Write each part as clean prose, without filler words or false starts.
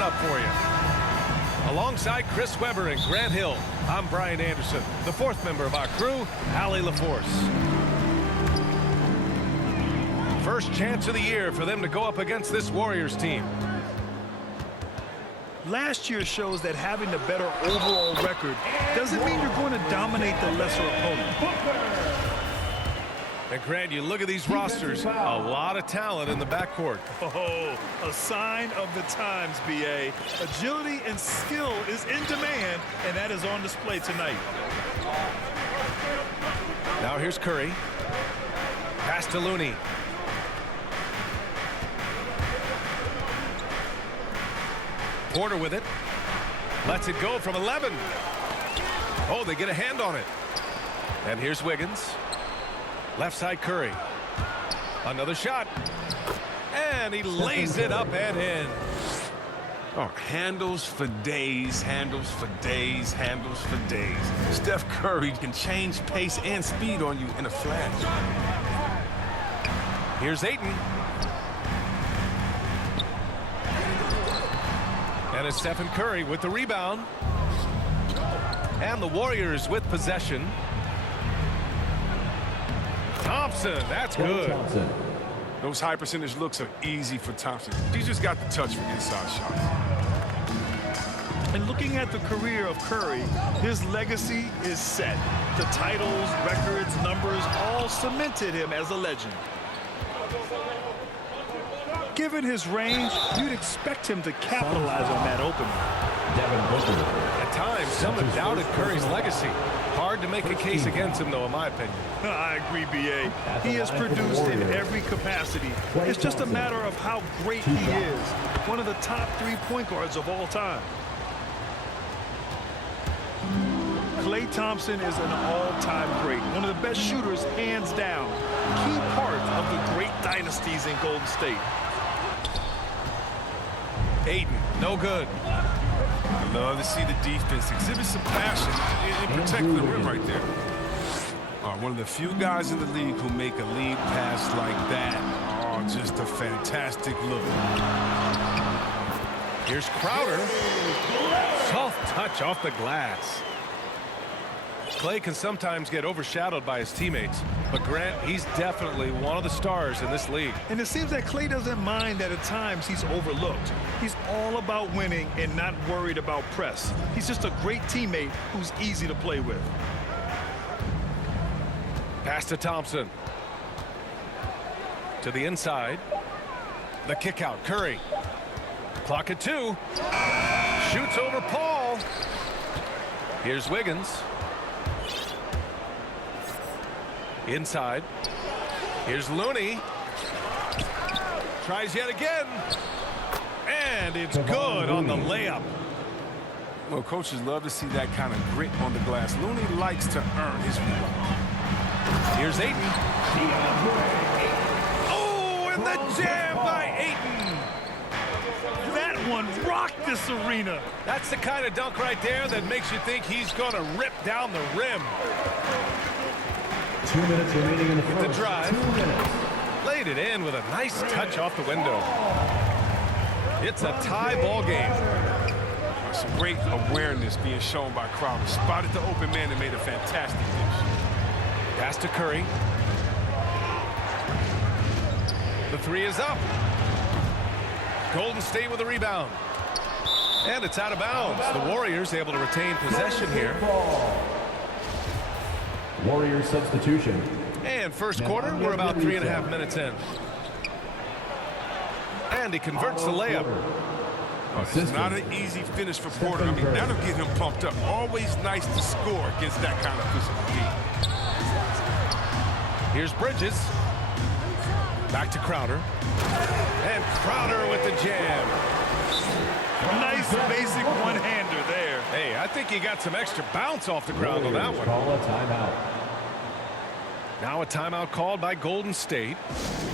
coming up for you. Alongside Chris Webber and Grant Hill, I'm Brian Anderson. The fourth member of our crew, Allie LaForce. First chance of the year for them to go up against this Warriors team. Last year shows that having the better overall record doesn't mean you're going to dominate the lesser opponent. And Grant, you look at these rosters, a lot of talent in the backcourt. Oh, a sign of the times, B.A. Agility and skill is in demand, and that is on display tonight. Now here's Curry. Pass to Looney. Porter with it. Lets it go from 11. Oh, they get a hand on it. And here's Wiggins. Left side Curry. Another shot. And he lays it up and in. Oh, handles for days, handles for days, handles for days. Steph Curry can change pace and speed on you in a flash. Here's Ayton. And it's Stephen Curry with the rebound. And the Warriors with possession. Thompson, that's good. Those high percentage looks are easy for Thompson. He's just got the touch for inside shots. And looking at the career of Curry, his legacy is set. The titles, records, numbers all cemented him as a legend. Given his range, you'd expect him to capitalize on that opening. At times, some have doubted Curry's legacy. Hard to make a case against him, though, in my opinion. I agree, B.A. He has produced in every capacity. It's just a matter of how great he is. One of the top 3 point guards of all time. Klay Thompson is an all-time great. One of the best shooters, hands down. Key part of the great dynasties in Golden State. Ayton, no good. I love to see the defense exhibit some passion in protecting the rim right there. One of the few guys in the league who make a lead pass like that. Oh, just a fantastic look. Here's Crowder. Soft touch off the glass. Klay can sometimes get overshadowed by his teammates, but Grant, he's definitely one of the stars in this league. And it seems that Klay doesn't mind that at times he's overlooked. He's all about winning and not worried about press. He's just a great teammate who's easy to play with. Pass to Thompson. To the inside. The kick out, Curry. Clock at 2. Shoots over Paul. Here's Wiggins. Inside. Here's Looney. Tries yet again. And it's good on the layup. Well, coaches love to see that kind of grit on the glass. Looney likes to earn his rebound. Here's Ayton. Oh, and the jam by Ayton. That one rocked this arena. That's the kind of dunk right there that makes you think he's going to rip down the rim. 2 minutes remaining in the first. The drive. 2 minutes. Laid it in with a nice touch off the window. It's a tie ball game. Some great awareness being shown by Crowder. Spotted the open man and made a fantastic dish. Pass to Curry. The 3 is up. Golden State with a rebound. And it's out of bounds. The Warriors able to retain possession here. Warriors substitution. And first quarter, we're about 3.5 minutes in. And he converts the layup. Oh, it's not an easy finish for Porter. I mean, that'll get him pumped up. Always nice to score against that kind of physical team. Here's Bridges. Back to Crowder. And Crowder with the jam. Nice basic one-hander there. Hey, I think he got some extra bounce off the ground on that one. Call a timeout. Now a timeout called by Golden State.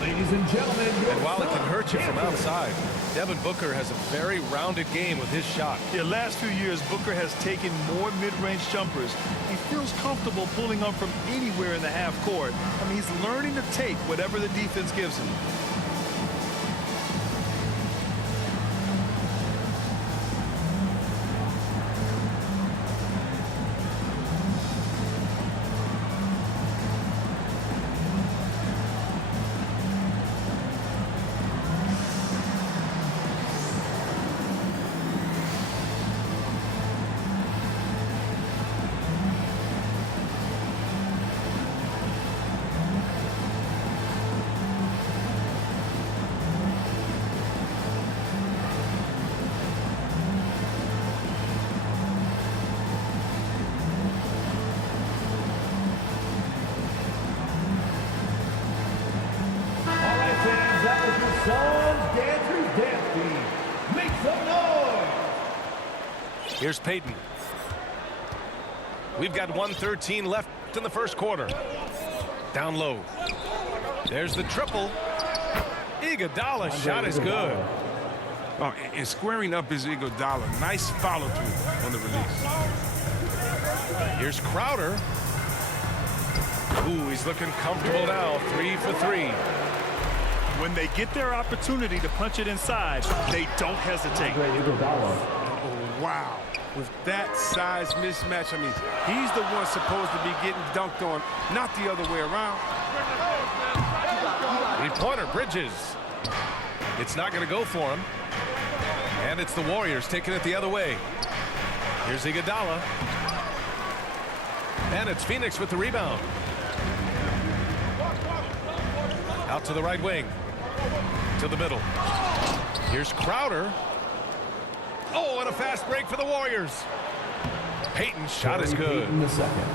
Ladies and gentlemen, And while it can hurt you from outside, Devin Booker has a very rounded game with his shot. Yeah, last few years, Booker has taken more mid-range jumpers. He feels comfortable pulling up from anywhere in the half court. I mean, he's learning to take whatever the defense gives him. Here's Payton. We've got 1:13 left in the first quarter. Down low. There's the triple. Iguodala shot is good. Oh, and squaring up is Iguodala. Nice follow through on the release. Here's Crowder. Ooh, he's looking comfortable now. 3 for 3. When they get their opportunity to punch it inside, they don't hesitate. Oh, wow. With that size mismatch, I mean, he's the one supposed to be getting dunked on, not the other way around. Three-pointer, Bridges. It's not going to go for him. And it's the Warriors taking it the other way. Here's Iguodala. And it's Phoenix with the rebound. Out to the right wing. To the middle. Here's Crowder. Oh, and a fast break for the Warriors. Payton's shot is good. In the second.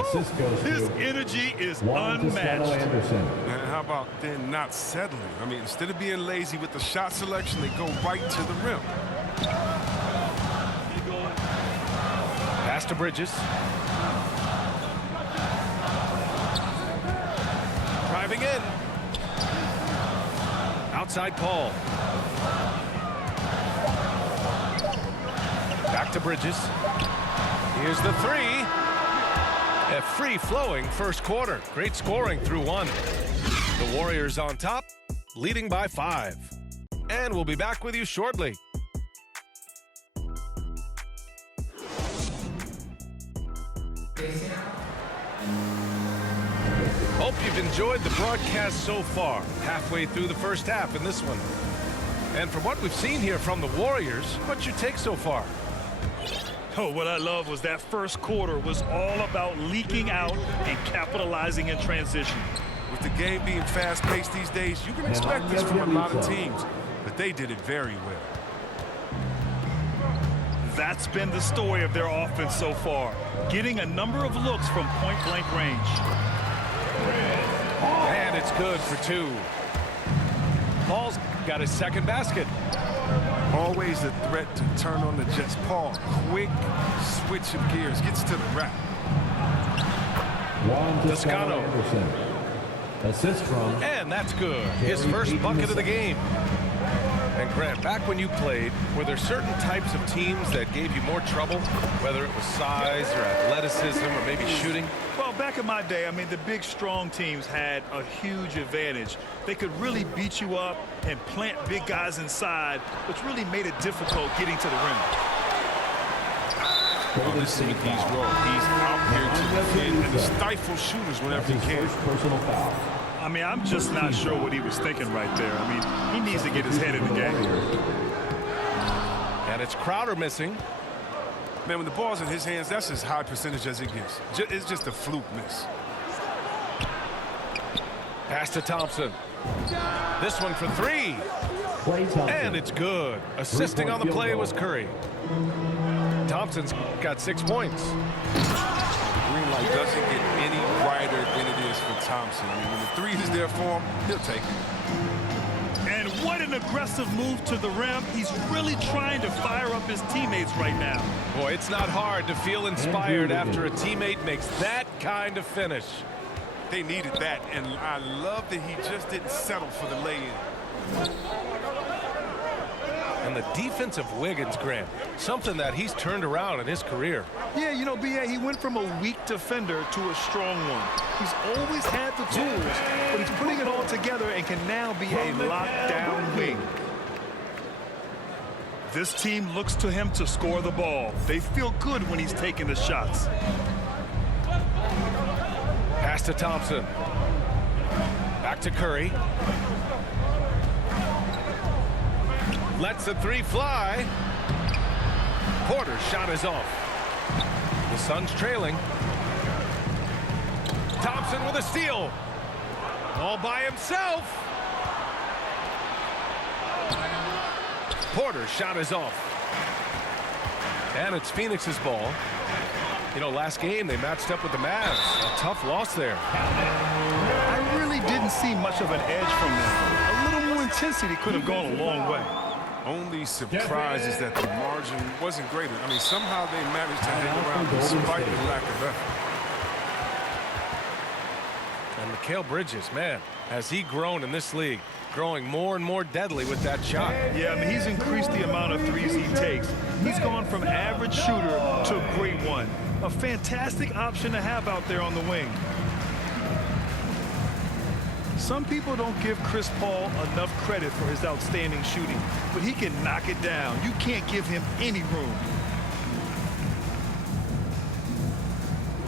Assist goes His to energy is Juan Toscano unmatched. Anderson. And how about then not settling? I mean, instead of being lazy with the shot selection, they go right to the rim. Pass to Bridges. Driving in. Outside Paul. Back to Bridges. Here's the three. A free-flowing first quarter. Great scoring through one. The Warriors on top, leading by 5. And we'll be back with you shortly. Hope you've enjoyed the broadcast so far. Halfway through the first half in this one. And from what we've seen here from the Warriors, what's your take so far? Oh, what I love was that first quarter was all about leaking out and capitalizing in transition. With the game being fast-paced these days, you can expect this from a lot of teams, but they did it very well. That's been the story of their offense so far, getting a number of looks from point-blank range. And it's good for 2. Paul's got his second basket. Always a threat to turn on the Jets. Paul, quick switch of gears, gets to the rack. Juan Toscano Toscano. Anderson. Assist from And that's good. His first bucket of the game. And Grant, back when you played, were there certain types of teams that gave you more trouble, whether it was size or athleticism or maybe shooting? Well, back in my day, I mean, the big, strong teams had a huge advantage. They could really beat you up and plant big guys inside, which really made it difficult getting to the rim. Oh, this is these roles. He's out here to defend and to stifle shooters whenever he can. first personal foul. I mean, I'm just not sure what he was thinking right there. I mean, he needs to get his head in the game. And it's Crowder missing. Man, when the ball's in his hands, that's as high percentage as it gets. It's just a fluke miss. Pass to Thompson. This one for 3. Klay Thompson. And it's good. Assisting on the play was Curry. Thompson's got 6 points. Green light doesn't get any brighter than it is for Thompson. I mean, when the 3 is there for him, he'll take it. And what an aggressive move to the rim. He's really trying to fire up his teammates right now. Boy, it's not hard to feel inspired after a teammate makes that kind of finish. They needed that, and I love that he just didn't settle for the lay-in. And the defense of Wiggins, Grant, something that he's turned around in his career. Yeah, you know, B.A., he went from a weak defender to a strong one. He's always had the tools, but he's putting it all together and can now be a lockdown wing. This team looks to him to score the ball. They feel good when he's taking the shots. Pass to Thompson. Back to Curry. Lets the 3 fly. Porter's shot is off. The Suns trailing. Thompson with a steal. All by himself. Porter's shot is off. And it's Phoenix's ball. You know, last game they matched up with the Mavs. A tough loss there. I really didn't see much of an edge from them. A little more intensity could have gone a long way. Only surprise is that the margin wasn't greater. I mean, somehow they managed to hang around despite the lack of effort. And Mikal Bridges, man, has he grown in this league, growing more and more deadly with that shot. Yeah, I mean, he's increased the amount of threes he takes. He's gone from average shooter to a great one. A fantastic option to have out there on the wing. Some people don't give Chris Paul enough credit for his outstanding shooting, but he can knock it down. You can't give him any room.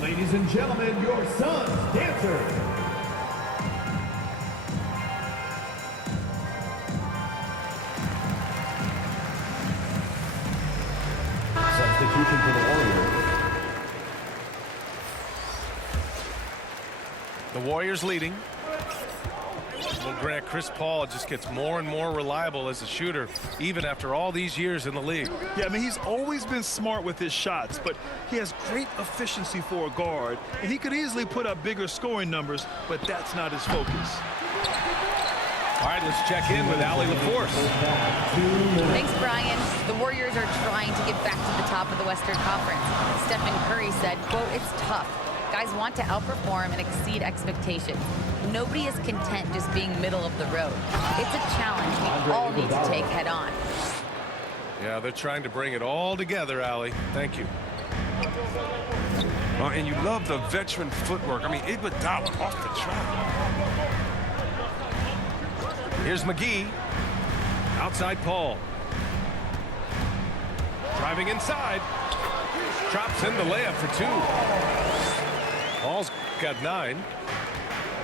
Ladies and gentlemen, your son's dancer. Substitution for the Warriors. The Warriors leading. Well, Grant, Chris Paul just gets more and more reliable as a shooter, even after all these years in the league. Yeah, I mean, he's always been smart with his shots, but he has great efficiency for a guard, and he could easily put up bigger scoring numbers, but that's not his focus. All right, let's check in with Allie LaForce. Thanks, Brian. The Warriors are trying to get back to the top of the Western Conference. Stephen Curry said, quote, "It's tough. Guys want to outperform and exceed expectations. Nobody is content just being middle of the road. It's a challenge we all need to take head on." Yeah, they're trying to bring it all together, Allie. Thank you. And you love the veteran footwork. I mean, Iguodala off the track. Here's McGee. Outside Paul. Driving inside. Drops in the layup for two. Paul's got 9.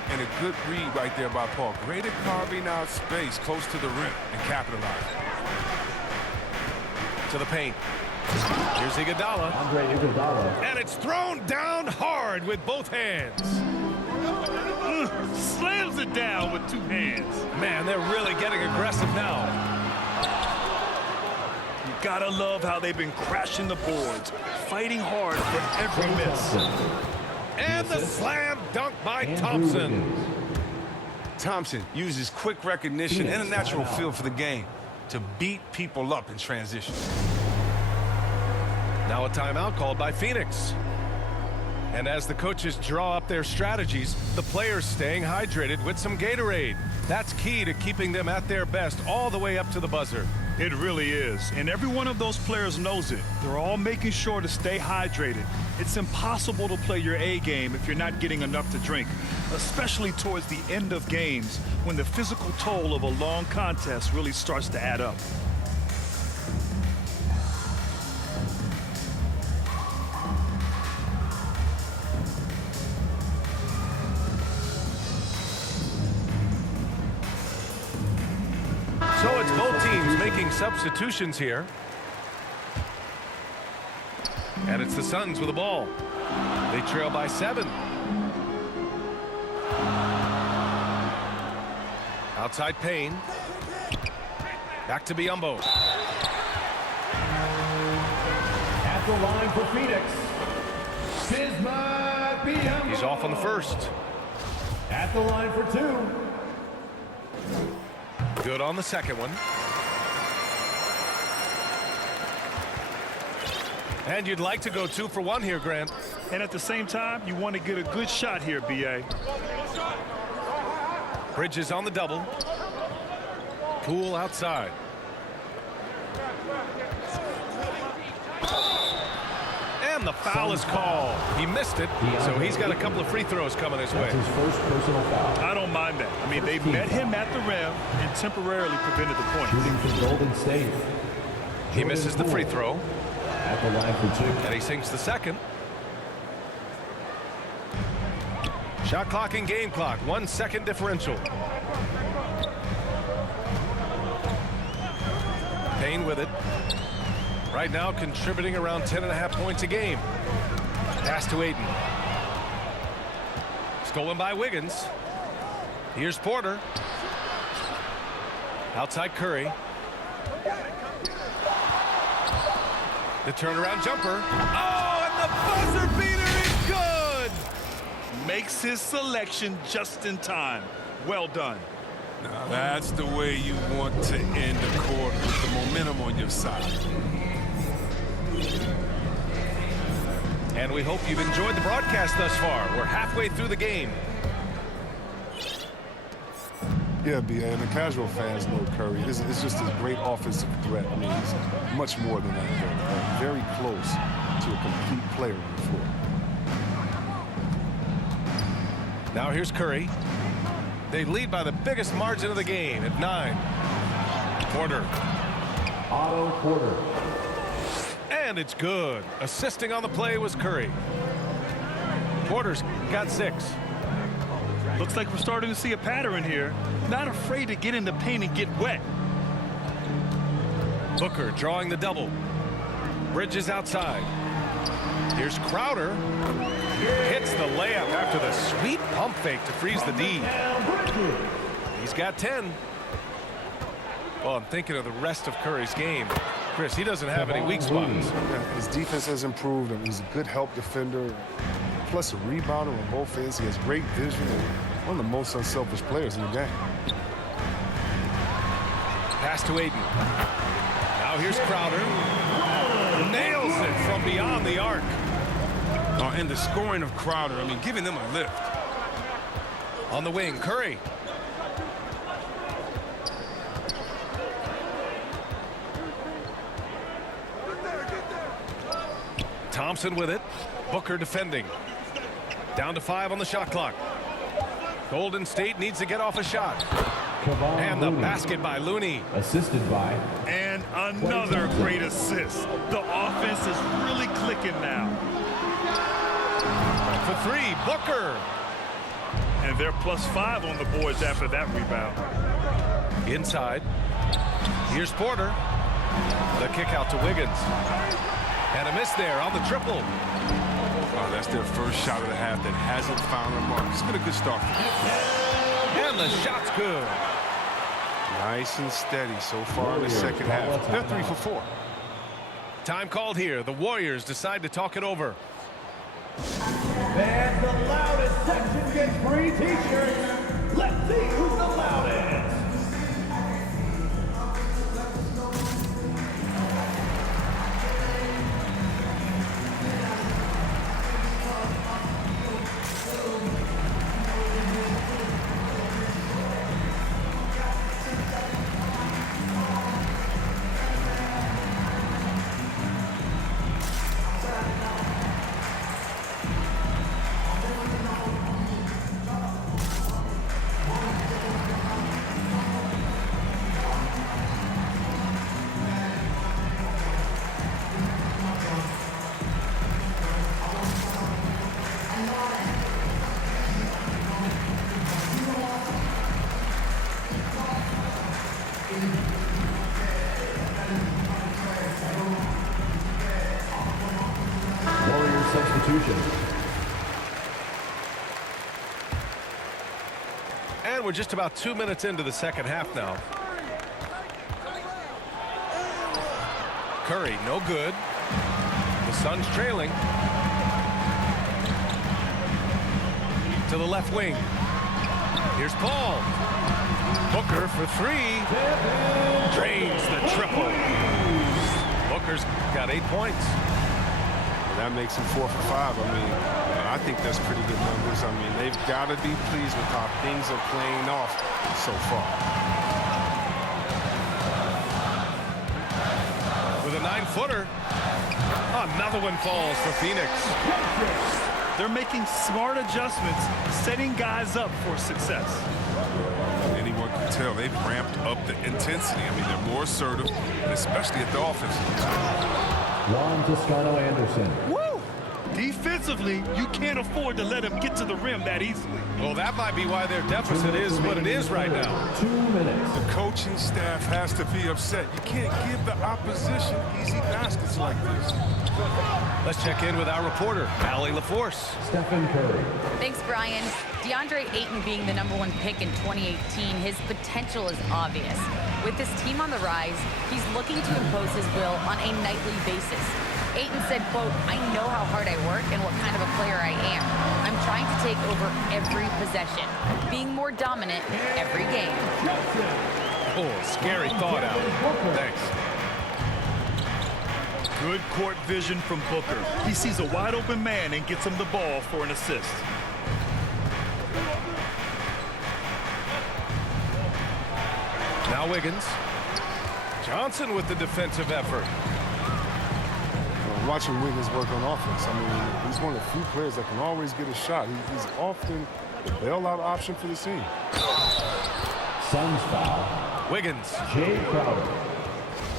And a good read right there by Paul. Great at carving out space close to the rim and capitalizing. To the paint. Here's Iguodala. Andre Iguodala. And it's thrown down hard with both hands. Slams it down with 2 hands. Man, they're really getting aggressive now. You gotta love how they've been crashing the boards, fighting hard for every miss. And the slam dunk by Thompson. Thompson uses quick recognition and a natural feel for the game to beat people up in transition. Now a timeout called by Phoenix. And as the coaches draw up their strategies, the players staying hydrated with some Gatorade. That's key to keeping them at their best all the way up to the buzzer. It really is. And every one of those players knows it. They're all making sure to stay hydrated. It's impossible to play your A game if you're not getting enough to drink, especially towards the end of games when the physical toll of a long contest really starts to add up. So it's both teams making substitutions here. And it's the Suns with the ball. They trail by 7. Outside Payne. Back to Biyombo. At the line for Phoenix, Bismack Biyombo. He's off on the first. At the line for 2. Good on the second one. And you'd like to go 2 for 1 here, Grant. And at the same time, you want to get a good shot here, B.A. Bridges on the double. Poole outside. And the foul is called. He missed it, so he's got a couple of free throws coming his way. That's his first personal foul. I don't mind that. I mean, they met him at the rim and temporarily prevented the point. Shooting for Golden State. He misses the free throw. At the line for 2. And he sinks the second. Shot clock and game clock. 1 second differential. Payne with it. Right now contributing around 10.5 points a game. Pass to Ayton. Stolen by Wiggins. Here's Porter. Outside Curry. The turnaround jumper. Oh, and the buzzer beater is good! Makes his selection just in time. Well done. Now that's the way you want to end a quarter, with the momentum momentum on your side. And we hope you've enjoyed the broadcast thus far. We're halfway through the game. Yeah, B.A., and the casual fans know Curry. It's just a great offensive threat. I mean, he's much more than that. Very close to a complete player on the floor. Now here's Curry. They lead by the biggest margin of the game at 9. Porter. Otto Porter. And it's good. Assisting on the play was Curry. Porter's got 6. Looks like we're starting to see a pattern here. Not afraid to get in the paint and get wet. Booker drawing the double. Bridges outside. Here's Crowder. Hits the layup after the sweet pump fake to freeze the D. He's got 10. Well, I'm thinking of the rest of Curry's game. Chris, he doesn't have any weak spots. Yeah, his defense has improved. I mean, he's a good help defender. Plus a rebounder on both ends. He has great vision and one of the most unselfish players in the game. Pass to Ayton. Now here's Crowder. Nails it from beyond the arc. And the scoring of Crowder, I mean, giving them a lift. On the wing, Curry. Thompson with it. Booker defending. Down to 5 on the shot clock. Golden State needs to get off a shot. Kevon And the Looney. basket by Looney. Assisted by And another great assist. The offense is really clicking now. For 3, Booker. And they're +5 on the boards after that rebound. Inside. Here's Porter. The kick out to Wiggins. And a miss there on the triple. Wow, that's their first shot of the half that hasn't found a mark. It's been a good start for them. And the shot's good. Nice and steady so far in the second half. They're 3 for 4. Time called here. The Warriors decide to talk it over. And the loudest section gets free t-shirts. Let's see who's the loudest. Warriors substitution. And we're just about 2 minutes into the second half now. Curry, no good. The Suns trailing. To the left wing. Here's Paul. Booker for 3. Drains the triple. Booker's got 8 points. That makes him 4 for 5. I mean, I think that's pretty good numbers. I mean, they've got to be pleased with how things are playing off so far. With a 9-footer. Another one falls for Phoenix. They're making smart adjustments, setting guys up for success. Anyone can tell they've ramped up the intensity. I mean, they're more assertive, and especially at the offensive end. Juan Toscano Anderson. Woo! Defensively, you can't afford to let him get to the rim that easily. Well, that might be why their deficit is what it is right now. 2 minutes. The coaching staff has to be upset. You can't give the opposition easy baskets like this. Let's check in with our reporter, Allie LaForce. Stephen Curry. Thanks, Brian. DeAndre Ayton being the #1 pick in 2018, his potential is obvious. With his team on the rise, he's looking to impose his will on a nightly basis. Ayton said, quote, "I know how hard I work and what kind of a player I am. I'm trying to take over every possession, being more dominant every game." Oh, scary thought, Allie. Thanks. Good court vision from Booker. He sees a wide open man and gets him the ball for an assist. Now Wiggins. Johnson with the defensive effort. Watching Wiggins work on offense, I mean, he's one of the few players that can always get a shot. He's often the bailout option for the team. Suns foul. Wiggins. Jay Crowder.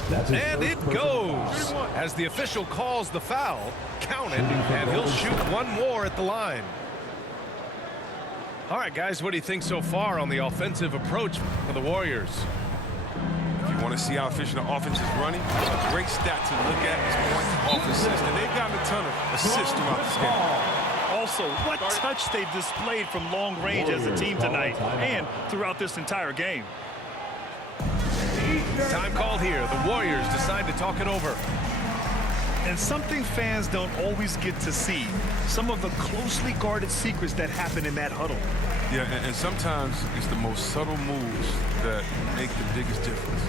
That's his And first it personal goes foul. as the official calls the foul. Counted, and he'll shoot one more at the line. All right, guys, what do you think so far on the offensive approach for the Warriors? If you want to see how efficient the offense is running, a great stat to look at is points off assists. And they've gotten a ton of assists throughout this game. Also, what touch they've displayed from long range as a team tonight and throughout this entire game. Time called here. The Warriors decide to talk it over. And something fans don't always get to see, some of the closely guarded secrets that happen in that huddle. Yeah, and sometimes it's the most subtle moves that make the biggest difference.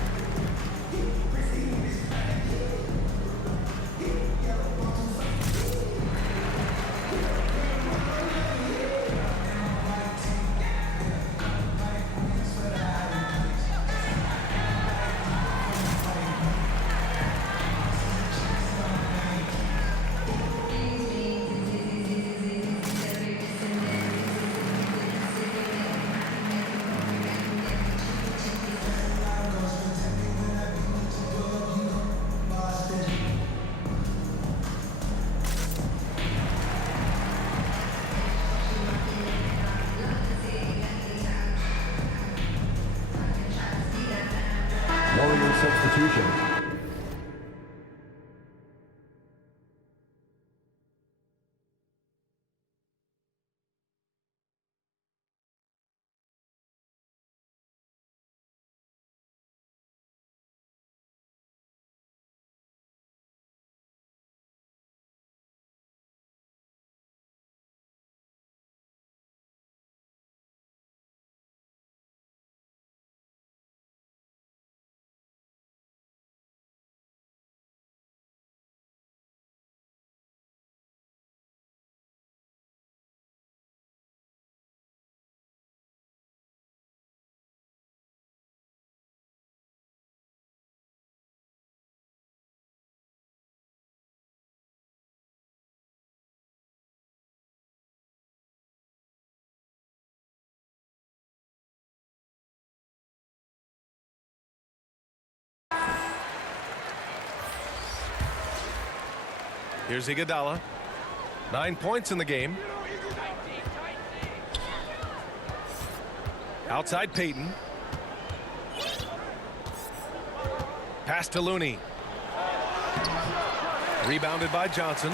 Warrior substitution. Here's Iguodala. 9 points in the game. Outside Payton. Pass to Looney. Rebounded by Johnson.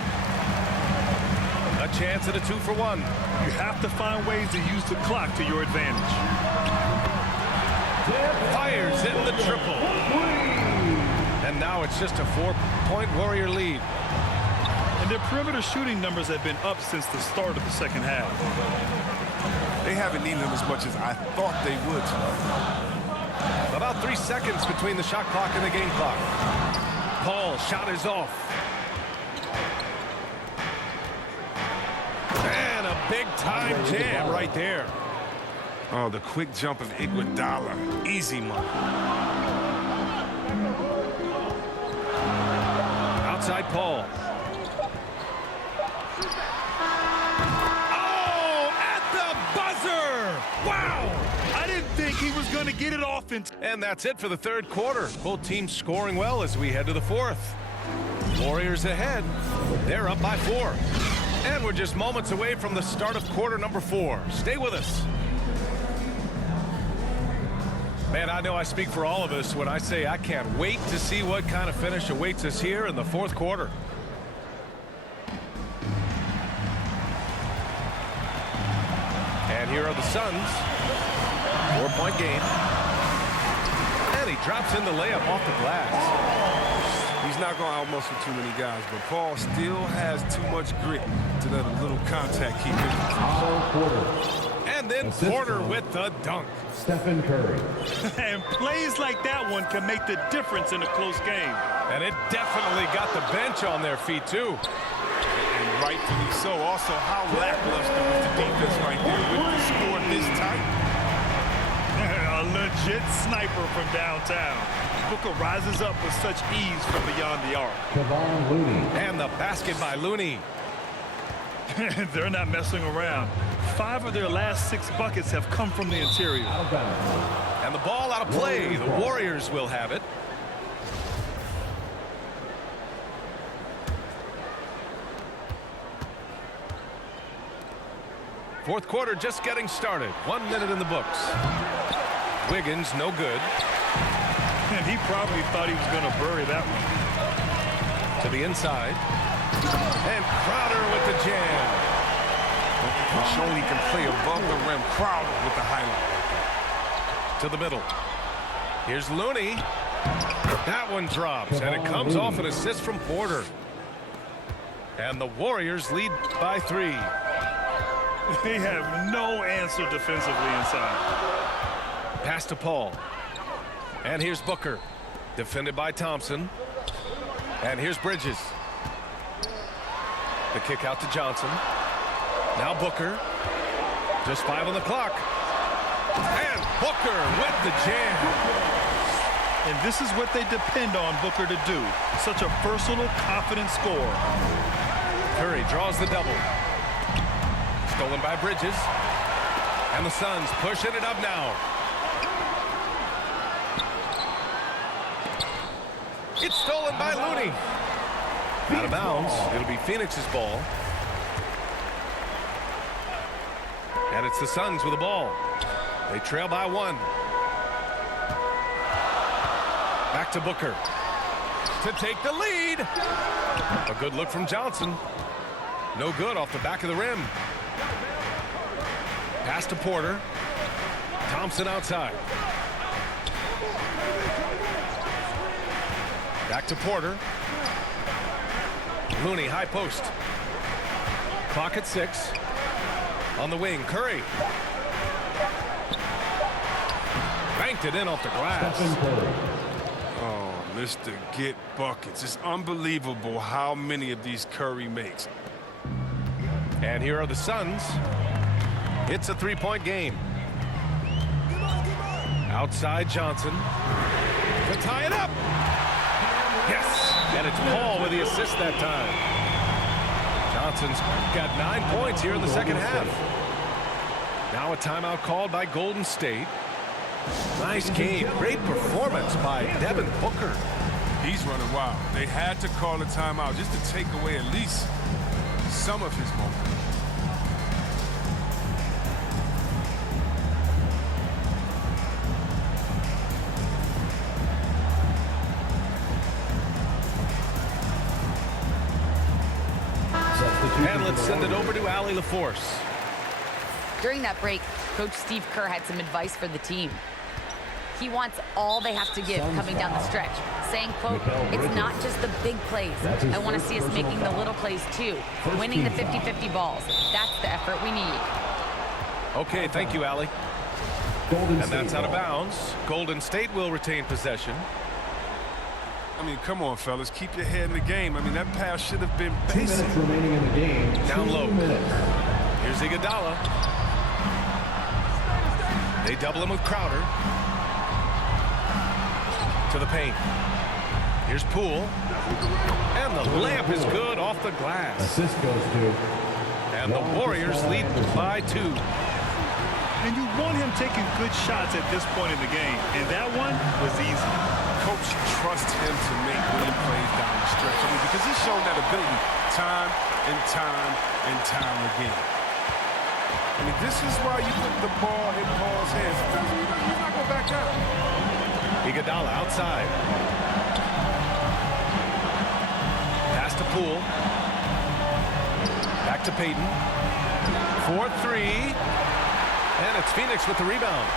A chance at a 2-for-1. You have to find ways to use the clock to your advantage. Fires in the triple. And now it's just a 4-point Warrior lead. And their perimeter shooting numbers have been up since the start of the second half. They haven't needed them as much as I thought they would. About 3 seconds between the shot clock and the game clock. Paul, shot is off. And a big-time jam right there. Oh, the quick jump of Iguodala. Easy money. Outside Paul. Oh, at the buzzer! Wow! I didn't think he was going to get it off in And that's it for the third quarter. Both teams scoring well as we head to the fourth. Warriors ahead. They're up by 4. And we're just moments away from the start of quarter number 4. Stay with us. Man, I know I speak for all of us when I say I can't wait to see what kind of finish awaits us here in the fourth quarter. And here are the Suns. 4-point game. And he drops in the layup off the glass. He's not going to outmuscle too many guys, but Paul still has too much grit to let a little contact keep him. Foul quarter. And then Assist Porter foul. with the dunk. Stephen Curry. And plays like that one can make the difference in a close game. And it definitely got the bench on their feet, too. And rightfully so. Also, how lackluster was the defense right there with the score this tight? A legit sniper from downtown. Booker rises up with such ease from beyond the arc. Kevon Looney. And the basket by Looney. They're not messing around. 5 of their last 6 buckets have come from the interior. Out of bounds. And the ball out of play. The Warriors will have it. Fourth quarter just getting started. 1 minute in the books. Wiggins, no good. And he probably thought he was going to bury that one. To the inside. And Crowder with the jam. Showing he can play above the rim. Crowder with the highlight. To the middle. Here's Looney. That one drops, and it comes off an assist from Porter. And the Warriors lead by 3. They have no answer defensively inside. Pass to Paul. And here's Booker. Defended by Thompson. And here's Bridges. The kick out to Johnson. Now Booker. Just 5 on the clock. And Booker with the jam. And this is what they depend on Booker to do. Such a versatile, confident scorer. Curry draws the double. Stolen by Bridges. And the Suns pushing it up now. It's stolen by Looney. Out of bounds. It'll be Phoenix's ball. And it's the Suns with the ball. They trail by 1. Back to Booker. To take the lead. A good look from Johnson. No good off the back of the rim. Pass to Porter. Thompson outside. Back to Porter. Looney, high post. Clock at 6. On the wing, Curry. Banked it in off the glass. Oh, Mr. Get Buckets. It's unbelievable how many of these Curry makes. And here are the Suns. It's a 3-point game. Outside Johnson. To tie it up. Yes. And it's Paul with the assist that time. Johnson's got 9 points here in the second half. Now a timeout called by Golden State. Nice game. Great performance by Devin Booker. He's running wild. They had to call a timeout just to take away at least some of his momentum. And let's send it over to Allie LaForce. During that break, Coach Steve Kerr had some advice for the team. He wants all they have to give coming down the stretch, saying, quote, it's not just the big plays. I want to see us making the little plays too, winning the 50-50 balls. That's the effort we need. Okay, thank you, Allie. And that's out of bounds. Golden State will retain possession. I mean, come on, fellas. Keep your head in the game. I mean, that pass should have been 2 basic. minutes remaining in the game. Down 2 low. minutes. Here's Iguodala. They double him with Crowder. To the paint. Here's Poole. And the layup is good off the glass. Assist goes to. And the Warriors lead by 2. And you want him taking good shots at this point in the game. And that one was easy. Coach trusts him to make winning plays down the stretch. I mean, because he's shown that ability time and time and time again. I mean, this is why you put the ball in Paul's hands. He's not going back down. Iguodala outside. Pass to Poole. Back to Payton. 4-3. And it's Phoenix with the rebound.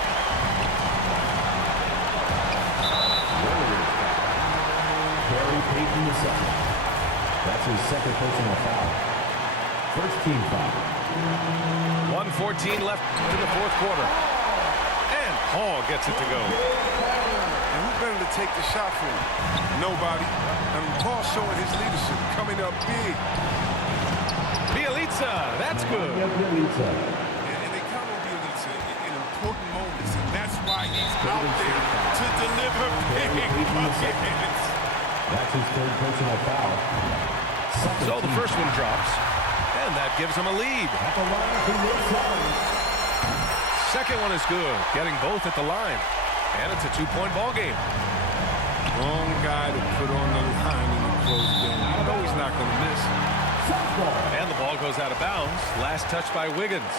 Gary Payton II. That's his second personal foul. First team foul. 1:14 left in the fourth quarter. And Paul gets it to go. And we better to take the shot for him? Nobody. And Paul showing his leadership, coming up big. Bielitsa, that's good. Bielitsa. And they count on Bielitsa in important moments, and that's why he's out there to deliver big buckets. That's his third personal foul. So the first one drops, and that gives him a lead. At the line for Will Sellers. Second one is good, getting both at the line. And it's a two-point ball game. Wrong guy to put on the line in the close game. You know he's not going to miss. And the ball goes out of bounds. Last touch by Wiggins.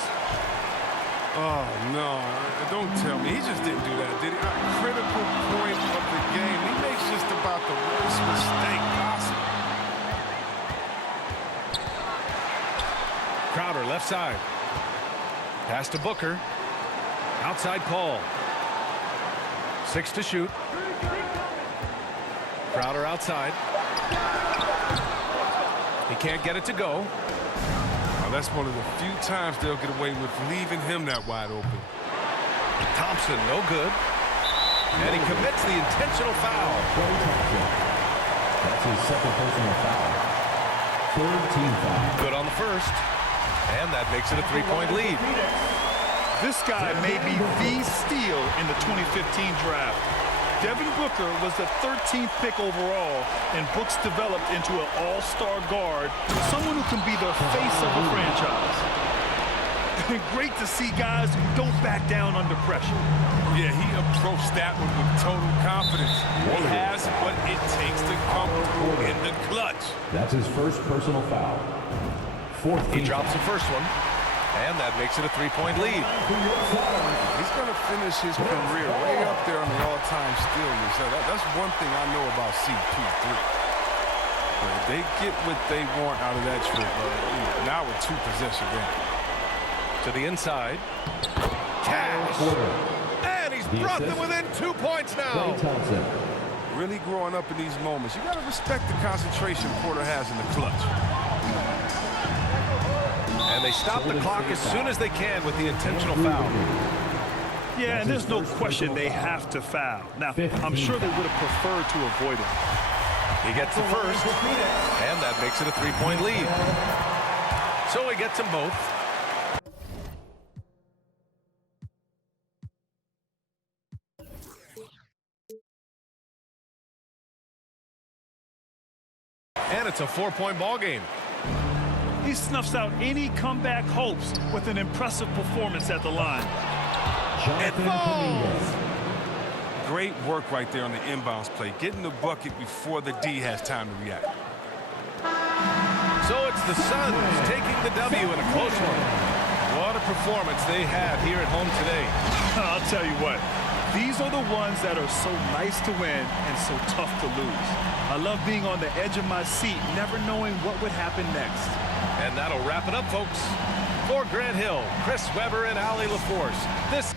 Oh, no. Don't tell me. He just didn't do that, did he? A critical point of the game. He makes just about the worst mistake possible. Crowder, left side. Pass to Booker. Outside Paul. 6 to shoot. Crowder outside. He can't get it to go. Now, that's one of the few times they'll get away with leaving him that wide open. Thompson, no good. And he commits the intentional foul. Klay Thompson. That's his second personal foul. Third team foul. Good on the first. And that makes it a three-point lead. This guy may be the steal in the 2015 draft. Devin Booker was the 13th pick overall, and Brooks developed into an all-star guard, someone who can be the face of the franchise. Great to see guys who don't back down under pressure. Yeah, he approached that one with total confidence. He has what it takes to come through in the clutch. That's his first personal foul. Fourth He team drops the first one. And that makes it a three-point lead. He's going to finish his career way up there on the all-time steal list. So that's one thing I know about CP3. They get what they want out of that trip. Now with two-possession game. To the inside. Cash. And he's brought them within 2 points now. Klay Thompson. Really growing up in these moments. You got to respect the concentration Porter has in the clutch. And they stop the clock as soon as they can with the intentional foul. Yeah, and there's no question they have to foul. Now, I'm sure they would have preferred to avoid it. He gets the first, and that makes it a three-point lead. So he gets them both. And it's a four-point ball game. He snuffs out any comeback hopes with an impressive performance at the line. It falls! Great work right there on the inbounds play. Getting the bucket before the D has time to react. So it's the Suns taking the W in a close one. What a performance they had here at home today. I'll tell you what, these are the ones that are so nice to win and so tough to lose. I love being on the edge of my seat, never knowing what would happen next. And that'll wrap it up, folks. For Grant Hill, Chris Webber, and Allie LaForce, this